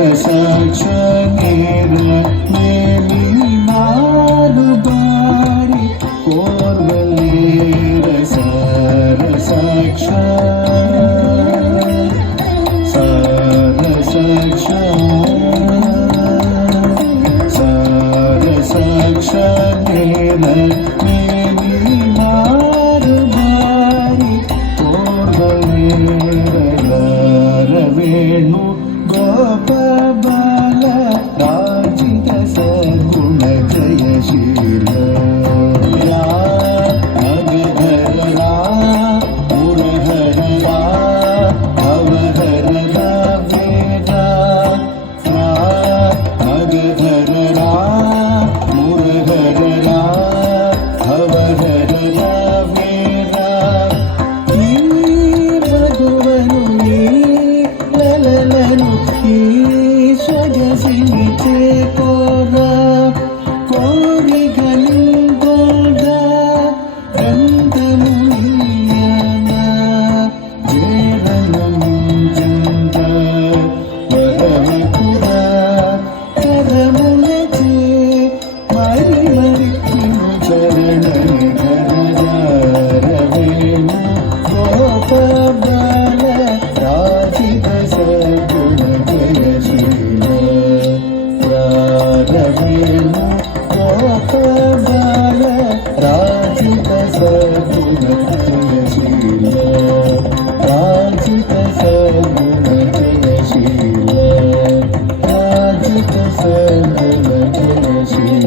রসক্ষণের মেলিনার বাড়ি করবলে রসক্ষণ রসক্ষণের মেলিনার বাড়ি করবলে রবেণু गोपबाल राजित सगुण जयशील अविधरा मुरहरा अवधरा वेदा अविधरा मुरहरा अवधरा वेदा मधुवनु ललनु सजसिनिचे कोरा कोरि गंगोदा गंधमुनियाना जेवनं जंदा वरमपुरा करमुलचे मरि मरि चरण रवेणु गोपबाल राजित सगुण जयशील रवेणु गोपबाल राजित सगुण जयशील राजित सगुण जयशील राजित सगुण जयशील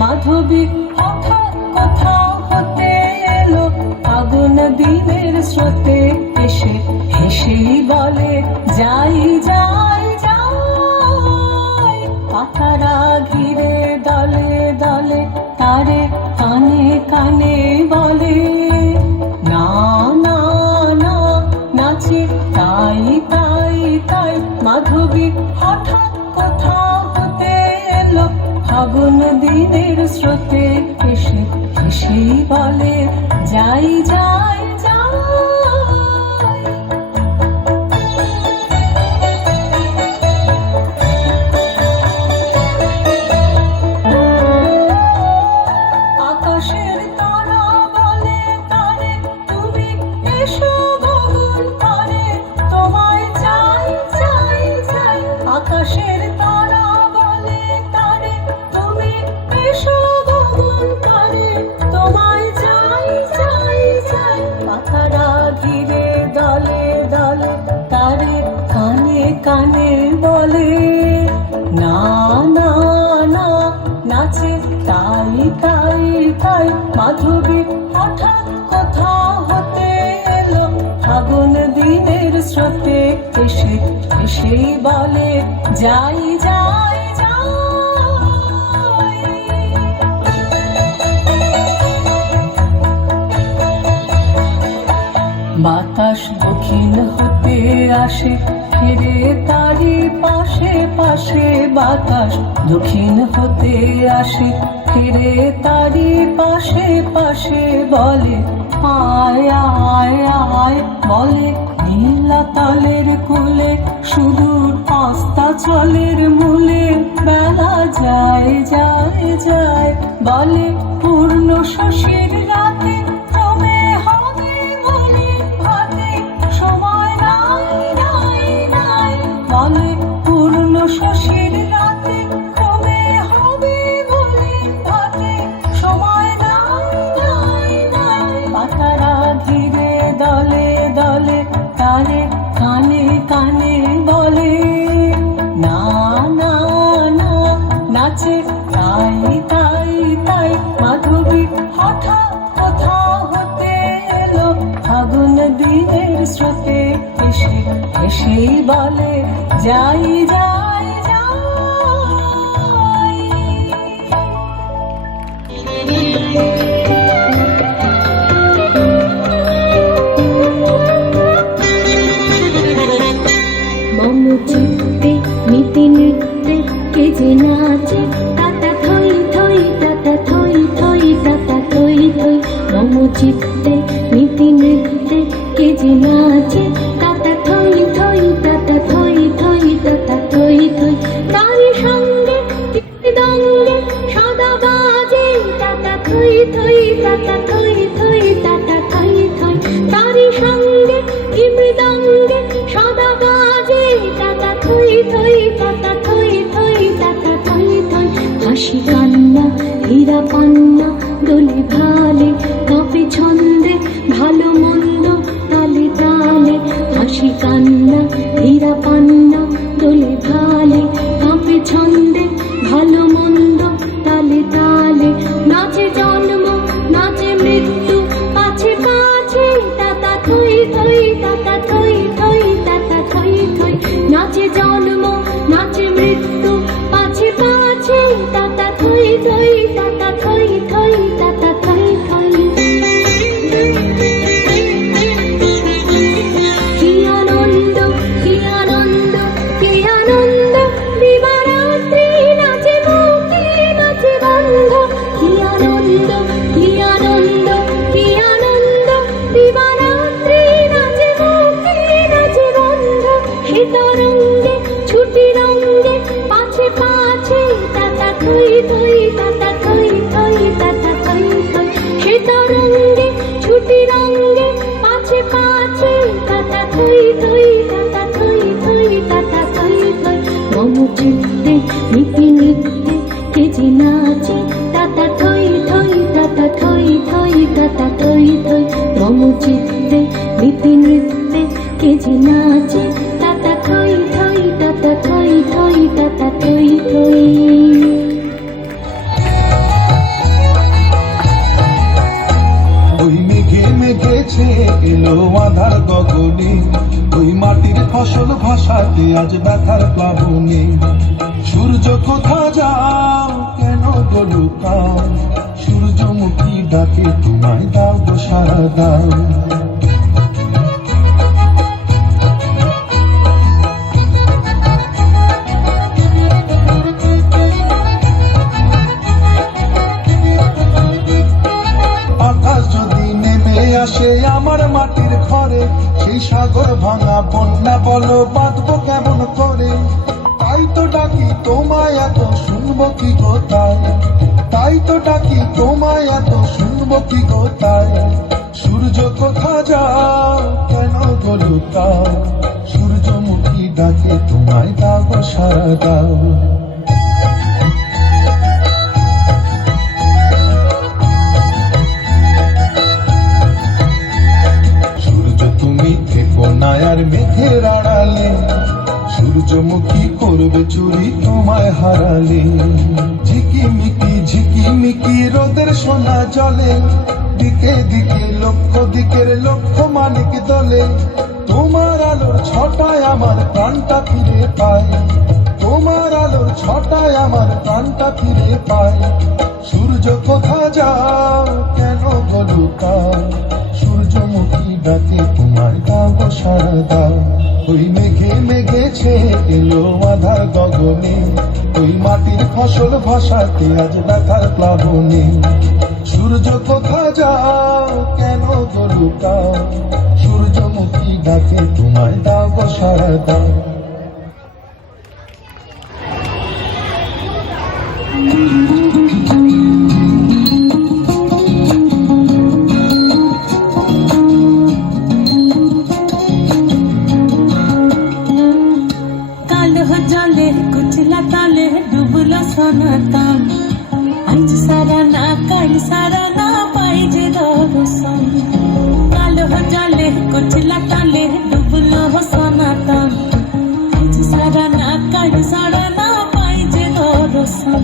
মাধবী হঠাৎ কোথাও হতে এলো আগুন দিনের স্রোতে এসে হেসেই বলে যাই যাই যাই পাতারা ঘিরে দলে দলে তারে কানে কানে বলে না না না নাচি তাই তাই তাই মাধবী হঠাৎ কোথাও হতে এলো ফাগুন দিনের স্রোতে এসে হেসেই বলে যাই যাই যাই আকাশের তারা বলে তারে তুমি এসো গগন পারে তোমায় চাই চাই চাই আকাশের তারা বলে তারে তুমি এসো গগন পারে তোমায় চাই চাই চাই পাতারা ঘিরে দলে দলে তারে কানে কানে বলে না না না নাচে তাই তাই তাই মাধবী হঠাৎ কোথাও হতে এলো ফাগুন দিনের স্রোতে এসে এসেই বলে যাই যাই যাই বাতাস দক্ষিণ হতে আসে ফিরে তারি পাশে পাশে বাতাস দক্ষিণ হতে আসে ফিরে তারি পাশে পাশে বলে আয় আয় আয় বলে নীলাতলের কোলে সুদূর অস্তাচলের মূলে বেলা যায় যায় যায় বলে পূর্ণ শশীর রাতে ক্রমে হবে মলিন ভাতে সময় নাই নাই নাই বলে পূর্ণ শশীর রাতে ক্রমে হবে মলিন ভাতে সময় নাই নাই নাই পাতারা ঘিরে দলে দলে তারে কানে কানে বলে না না না নাচে তাই তাই তাই মাধবী হঠাৎ কোথাও হতে এলো ফাগুন দিনের স্রোতে এসে এসেই বলে যাই যাই যাই মম চিত্তে নীতি নৃত্যে কে যে নাচে তাতা থই থই তাতা থই থই তাতা থই থই মম চিত্তে নীতি নৃত্যে কে যে নাচে তাতা থই থই তাতা থই থই তাতা থই থই তারি সঙ্গে মৃদঙ্গে সদা বাজে তাতা থই থই তাতা থই থই তাতা থই থই তারি সঙ্গে মৃদঙ্গে সদা বাজে তাতা থই থই তাতা থই থই তাতা থই থই হাসি কান্না হীরা পান্না দোলে ভালে কাঁপে ছন্দে ভালো মন্দ তালে তালে হাসি কান্না হীরা পান্না দোলে ভালে কাঁপে ছন্দে ভালো মন্দ তালে তালে নাচে জন্ম নাচে মৃত্যু পাছে পাছে তাতা থই থই তাতা থই থই তাতা থই থই নাচে জন্ম নাচে মৃত্যু পাছে পাছে তাতা থই থই তাতা থই থই তাতা থই থই কি আনন্দ কি আনন্দ কি আনন্দ দিবারাত্রি নাচে মুক্তি নাচে বন্ধ কি আনন্দ কি আনন্দ কি আনন্দ দিবারাত্রি নাচে মুক্তি নাচে বন্ধ সে তরঙ্গে ছুটি রঙ্গে পাছে পাছে তাতা থই থই তাতা থই থই তাতা থই থই সে তরঙ্গে ছুটি রঙ্গে পাছে পাছে তাতা থই থই তাতা থই থই তাতা থই থই মম চিত্তে নীতি নৃত্যে কে যে নাচে তাতা থই থই তাতা থই থই তাতা থই থই মম চিত্তে নীতি নৃত্যে কে যে নাচে তাতা থই থই তাতা থই থই তাতা থই থই ওই মেঘে মেঘেছে এলো আধার গগনে, ওই মাটির ফসল ভাসাতে আজ ব্যথার প্লাবনে। সূর্য কোথা যাও কেন গো লুকাও, সূর্যমুখী ডাকে তোমায় দাও গো সারা দাও। আসে আমার মাটির ঘরে, সেই সাগর ভাঙা বন্যা বলো বাঁধবো কেমন করে। তাই তো ডাকি তোমায় এত শুনবো কি গো তাই, তাই তো ডাকি তোমায় এত শুনবো কি গো তাই। সূর্য কোথা যাও কেন গো লুকাও, সূর্যমুখী ডাকে তোমায় দাও গো সারা দাও। আর মেঘের আড়ালে সূর্যমুখী করবে চুরি তোমায় হারালে। ঝিকিমিকি রোদের সোনা জলে, দিকে দিকে লক্ষ দিকের লক্ষ মানিক দলে। তোমার আলোর ছটায় আমার প্রাণটা ফিরে পায়, তোমার আলোর ছটায় আমার প্রাণটা ফিরে পায়। সূর্য কোথা যাও কেন গো লুকাও, সূর্যমুখী ডাকে তোমায় দাও গো সারা দাও। ওই মেঘে মেঘেছে এলো আধার গগনে, ওই মাটির ফসল ভাসাতে আজ ব্যথার প্লাবনে। সূর্য কোথা যাও কেন গো লুকাও, সূর্যমুখী ডাকে তোমায় দাও গো সারা দাও। জলে কুচলা তালে ডুবলো সনাতন, আজ সারা না কাল সারা না পাই যে দর্শন। কালো জলে কুচলা তালে ডুবলো সনাতন, আজ সারা না কাল সারা না পাই যে দর্শন।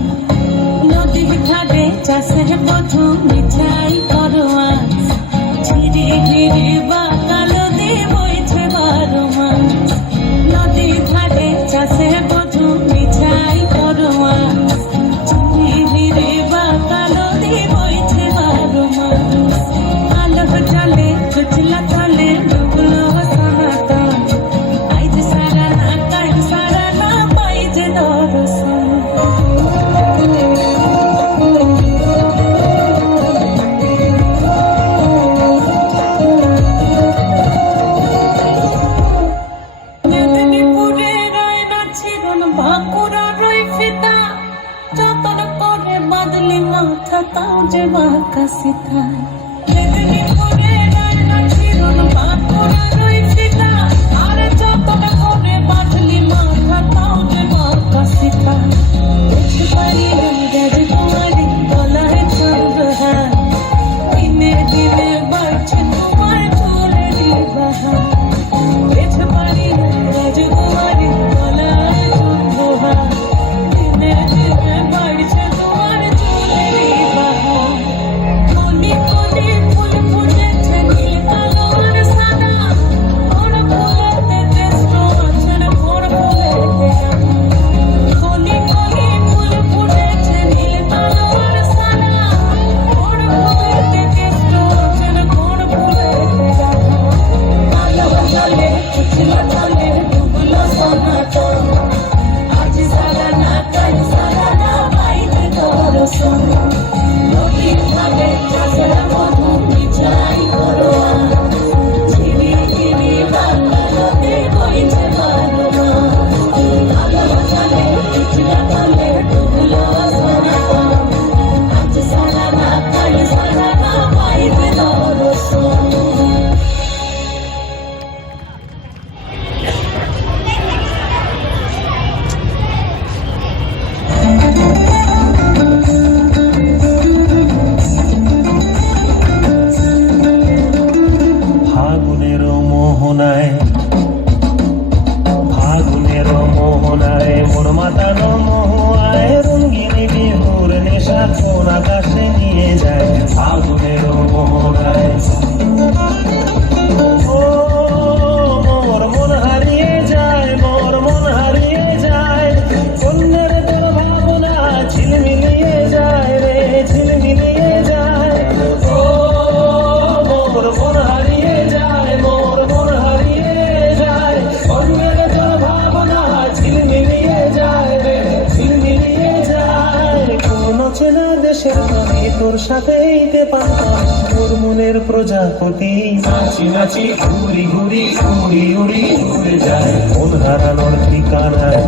তোর সাথেইতে পারতাম তোর মনের প্রজাপতি নাচি নাচি ঘুরি ঘুরি উড়ি উড়ি উড়ে যায় মন হারানোর ঠিকানায়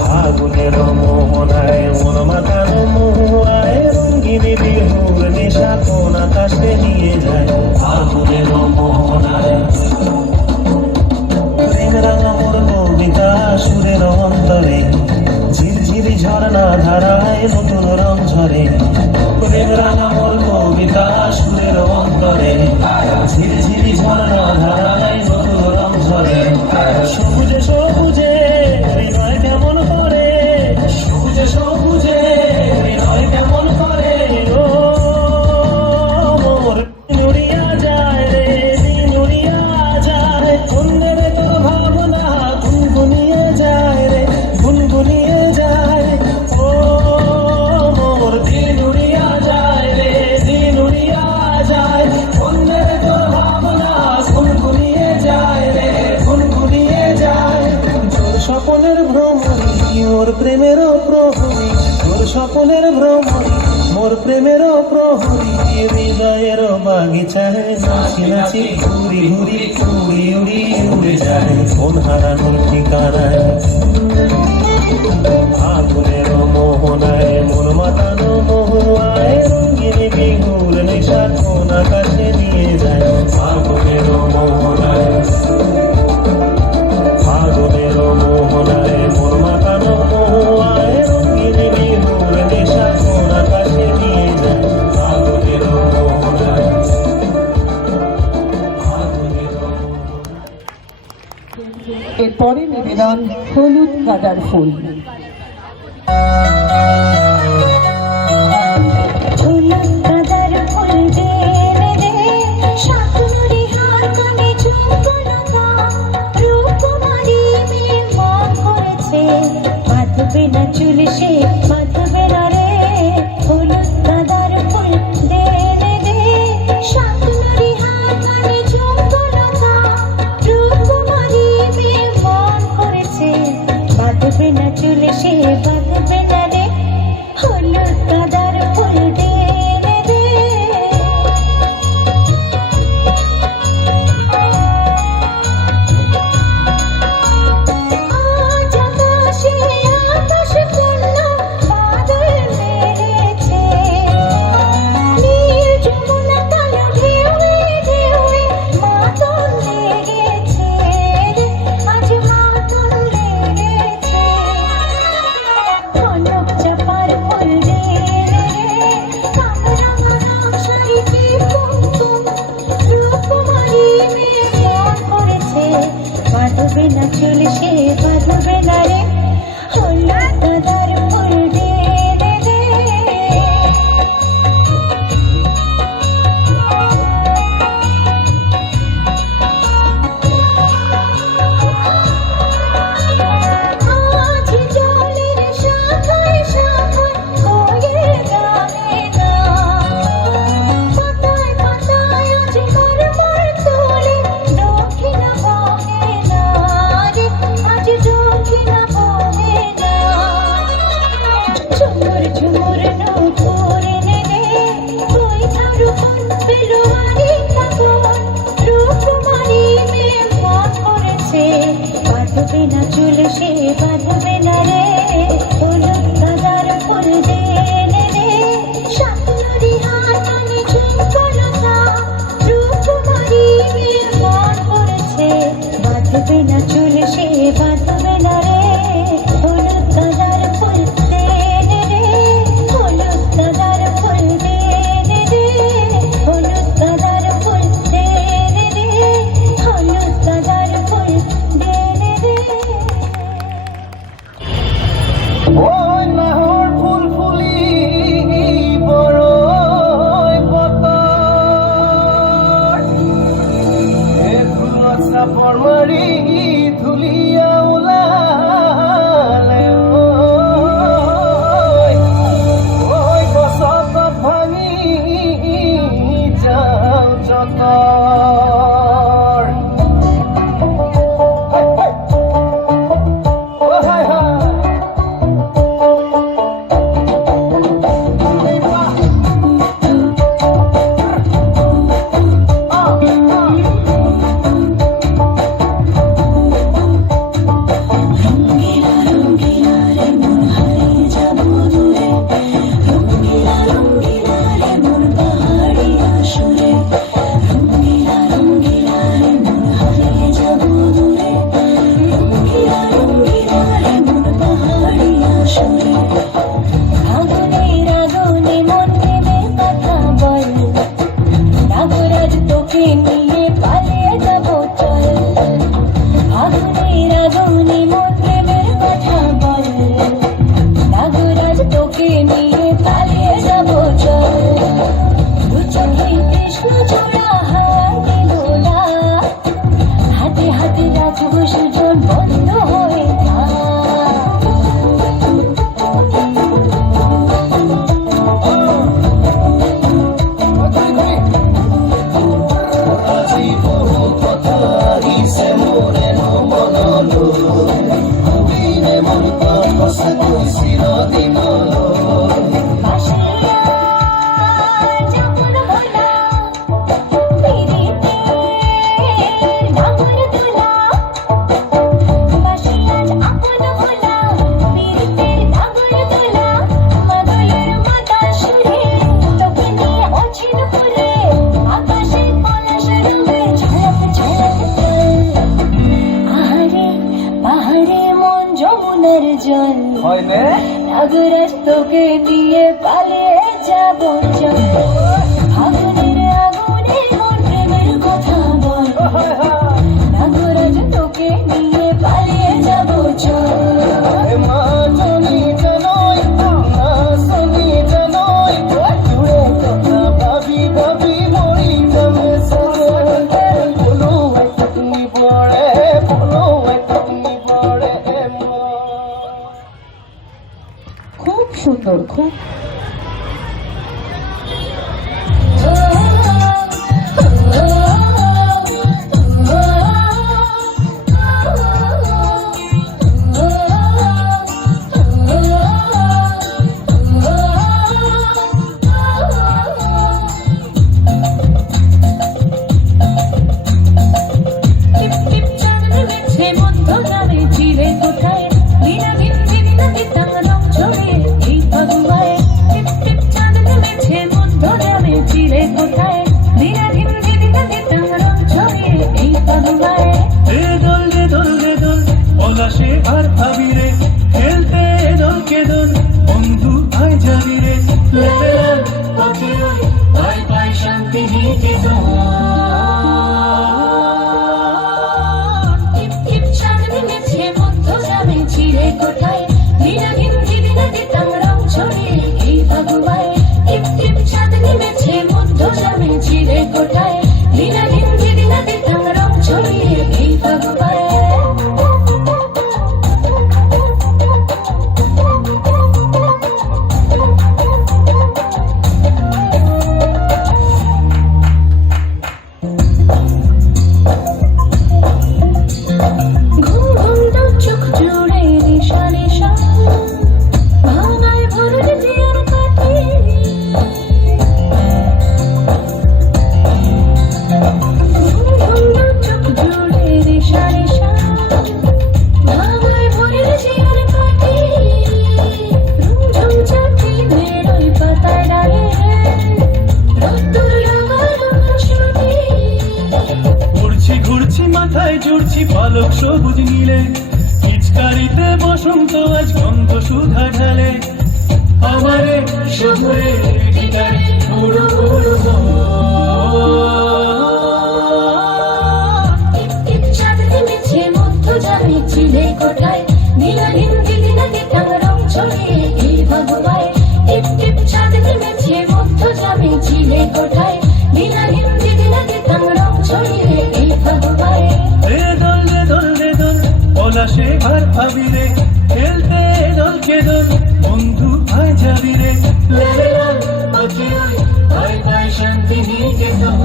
ফাগুনের মোহনায় মন মাতানো মহুয়ায় রঙ্গিনী বিহুর নেশা কোন আকাশে নিয়ে যায় ফাগুনের মোহনায় প্রেম রাঙা মোর কবিতা সুরের অন্তরে ঝিরঝিরি ঝর্ণা ধারায় নতুন রং ঝরে প্রেম রাঙা মোর কবিতা সুরের অন্তরে ঝিরঝিরি ঝর্ণা ধারায় নতুন রং ঝরে সবুজে সবুজে হৃদয় কেমন করে সবুজে সবুজে হৃদয় কেমন করে ও মোর নুড়িয়া যায় রে দিন উড়িয়া যায় কুন্দের তোর ভাবনা গুনগুনিয়ে যায় রে গুনগুনিয়ে যায় ও মোর দিন উড়িয়া যায় রে দিন উড়িয়া যায় কুন্দের তোর ভাবনা গুনগুনিয়ে যায় রে গুনগুনিয়ে যায় তোর স্বপনের ভ্রমণী মোর প্রেমেরও প্রহরী তোর স্বপনের ভ্রমণী মোর প্রেমেরও প্রহরী হৃদয়ের বাগিচায় নাচি নাচি ঘুরি ঘুরি উড়ি উড়ি উড়ে যায় মন হারানোর ঠিকানায় ফাগুনের মোহনায় মন মাতানো মহুয়ায় রঙ্গিনী বিহুর নেশা কোন আকাশে নিয়ে যায় ফাগুনের মোহনায় ফাগুনের মোহনায় মন মাতানো মহুয়ায় রঙ্গিনী বিহুর নেশা কোন আকাশে নিয়ে যায় ফাগুনের মোহনায় ফাগুনের এরপরে নিবেদন হলুদ গাঁদার ফুল। হলুদ গাঁদার ফুল দে রে সাকুরি হার কানে ঝুমকলতা রূপকুমারী মেয়ে মন করেছে বাঁধবে না চুল সে বাঁধবে না রে হলুদ গাঁদার ফুল দে রে সাকুরি হার কানে ঝুমকলতা রূপকুমারী মেয়ে মন করেছে বাঁধবে না চুল সে বাঁধবে না রে হলুদ গাঁদার ফুল দে রে আজ আকাশে আকাশ পূর্ণ বাদল মেরেছে নীল যমুনা কালো ঢেউয়ে ঢেউয়ে মাতন লেগেছে রে আজ মাতন লেগেছে কনক চাপার ফুল দে কামরাঙা নকশারি কি কুমকুম রূপকুমারী মেয়ে মন করেছে বাঁধবে না চুল সে বাঁধবে না রে হলুদ গাঁদার ফুল দে আজ জলের শাখায় শাখায় কোয়েল গানে না পাতায় পাতায় আজ মরমর তোলে দক্ষিণ বহে না রে আজ দক্ষিণ বহে না ঝুমুর ঝুমুর নূপুর নেড়ে তুই ঝাড়ু কোন বেলুয়ারি কাপড় রূপকুমারী মেয়ে মন করেছে বাঁধবে না চুল সে বাঁধবে না রে হলুদ গাঁদার ফুল দে রে সাকুরি হার কানে ঝুমকলতা রূপকুমারী মেয়ে মন করেছে বাঁধবে না চুল সে বাঁধবে না রে হলুদ গাঁদার ফুল দে রে হলুদ গাঁদার ফুল দে রে হলুদ গাঁদার ফুল দে রে হলুদ গাঁদার ফুল দে রে ওই নাহর ফুল ফুলি বড়ই পতর এ ফুল চাপর মারি ধুলিয়া ওলালে ওই গছত ভাঙি যাও যতৰ হাই হাই হয় নে? নাগরাজ তোকে নিয়ে পালিয়ে যাব চল আগুনের আগুনে মন প্রেমের কথা বল নাগরাজ তোকে নিয়ে পালিয়ে যাব চল মা জনিটা নয় না সনিটা নয় দূরে কথা ভাবি ভাবি মরি যাবে সবে বলো একটা তুমি পড়ে বলো একটা তুমি পড়ে খুব সুন্দর, খুব পলাশে আর ভাবি রে খেলতে দলকে দল বন্ধু আয় যাবি রে পাই পাই শান্তি নিকেতন টিপ টিপ চাঁদ নেমেছে মধ্য গ্রামে চিড়ে কোঠায় বিনাহীন জীবিনাতে তামরাও ছড়িয়ে এই ভগবায় টিপ টিপ চাঁদ নেমেছে মধ্য গ্রামে চিড়ে কোঠায় বিনাহীন জীবিনাতে তামরাও ছড়িয়ে এই ভগবায় ঘুরছি মাথায় জুড়ছি পালক সবুজ নীলে পিচকারিতে বসন্ত আজ গন্ধ সুধা ঢালে আমারে শহুরে ঠিকারে উড়ো উড়ো চাঁদ নেমেছে মধ্য গ্রামে চিড়ে কোঠায় নীলাহীন দিদিনাতে তামরাও ছড়িয়ে এই ভগবায় টিপ টিপ চাঁদ নেমেছে মধ্য গ্রামে চিড়ে কোঠায় নীলাহীন দিদিনাতে তামরাও ছড়িয়ে এই ভগবায় রে দল পলাশে আর ভাবি রে খেলতে দলকে দল বন্ধু আয় যাবি রে পাই পাই শান্তি নিকেতন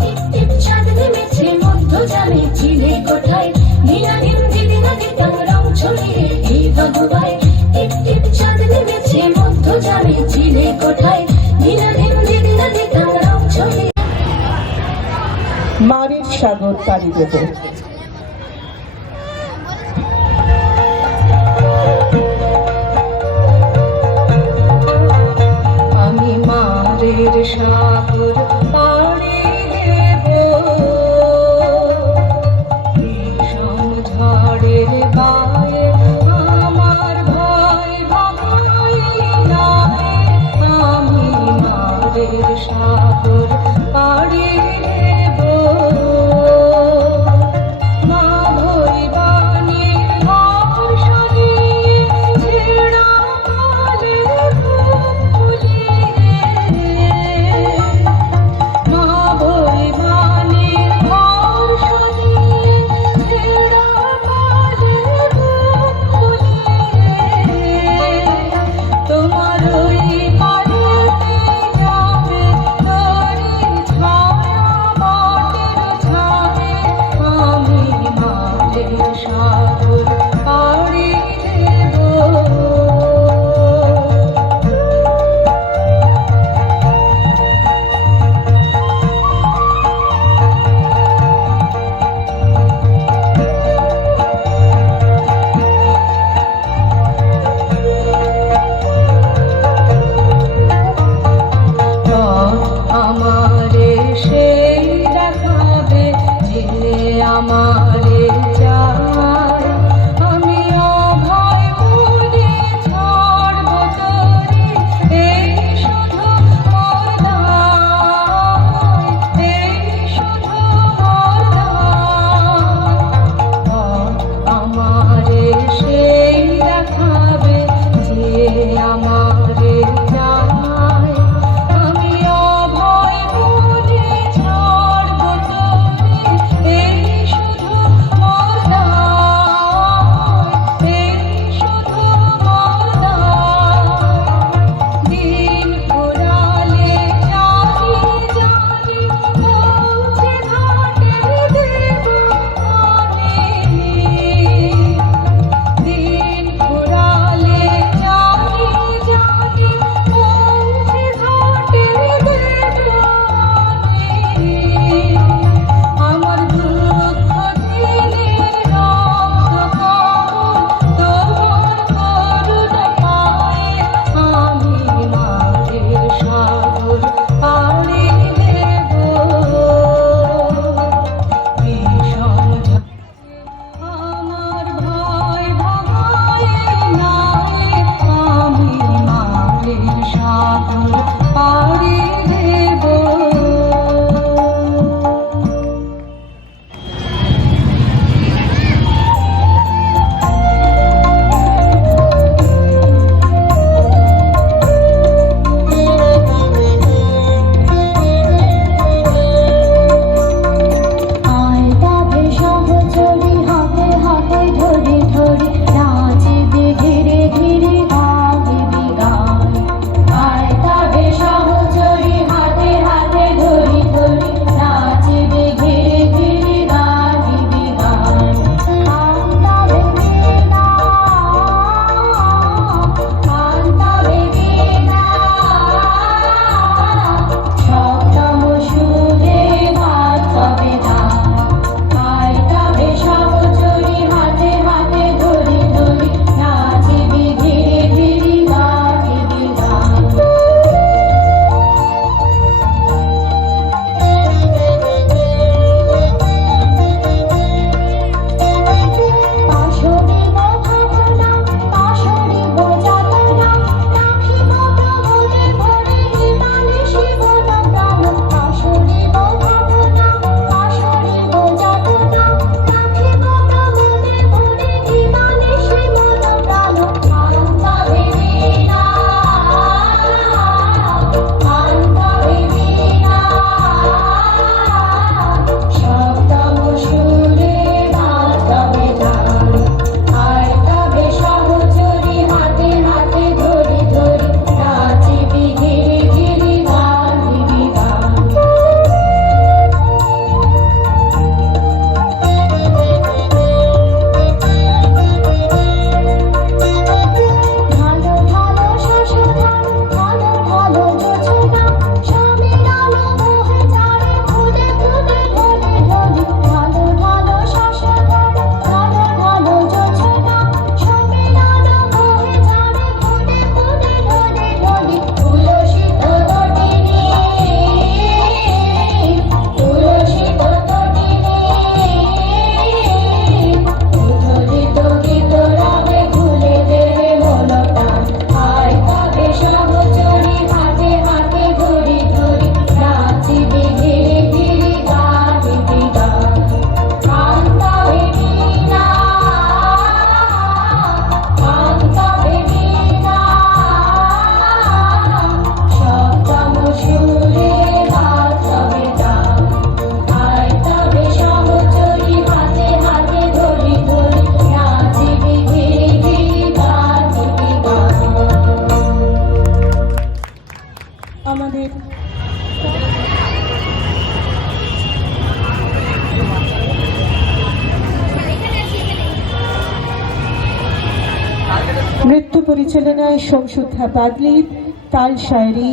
টিপ টিপ চাঁদ নেমেছে মধ্য গ্রামে চিড়ে কোঠায় নীলাহীন দিদিনাতে তামরাও ছড়িয়ে এই ভগবায় টিপ টিপ চাঁদ নেমেছে মধ্য গ্রামে চিড়ে কোঠায় নীলাহীন দিদিনাতে তামরাও ছড়িয়ে মারির সাগর পাড়ি দেব। আমি মারের সাগর পাড়ি দেব ভীষণ ঝড়ের গায়ে আমার ভয় ভাঙাই না আমি মারের সাগর পাড়ি দেব মা ভৈবানীর ঘর সরিয়ে ছেঁড়া কালের মা ভৈবানীর ঘর সরিয়ে ছেঁড়া কালের তোমার ওই পারেতে যাবে তারি ছায়া দলের নৃত্য পরিচালনায় সংশুদ্ধা বাদলির তাল শায়রি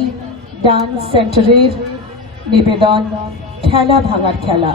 ডান্স সেন্টারের নিবেদন খেলা ভাঙার খেলা।